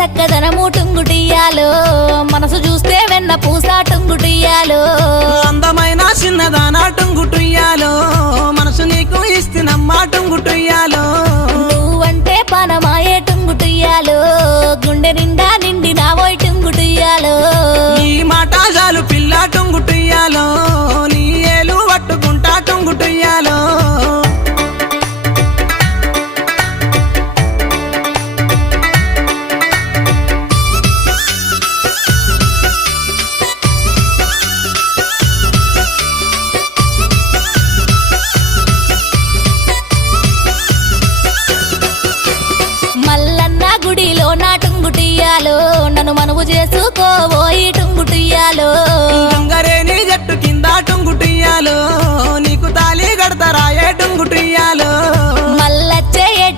సక్కదనము టుంగుటియ్యాలో మనసు చూస్తే వెన్న పూస టుంగుటియ్యాలో అందమైన చిన్నదానా టుంగుటుయ్యాలో మనసు నీకు ఇస్తున్నమ్మా టుంగుటుయ్యాలో నువ్వంటే పనమాయే టుంగుటియ్యాలో గుండె నిండా నిండినావోయ్ టుంగుటియ్యాలో ఈ మాట చాలు పిల్ల టుంగుటుయ్యాలో నీ ఏలు పట్టుకుంటా టుంగుటుయ్యాలో మల్లన్న గుడిలో నా టుంగుటియ్యాలో నన్ను మనువు చేసుకోబోయి టుంగుటియ్యాలో గంగరేని జట్టు కింద టుంగుటుయ్యాలో నీకు తాళి కడతారాయే టుంగుటుయ్యాలో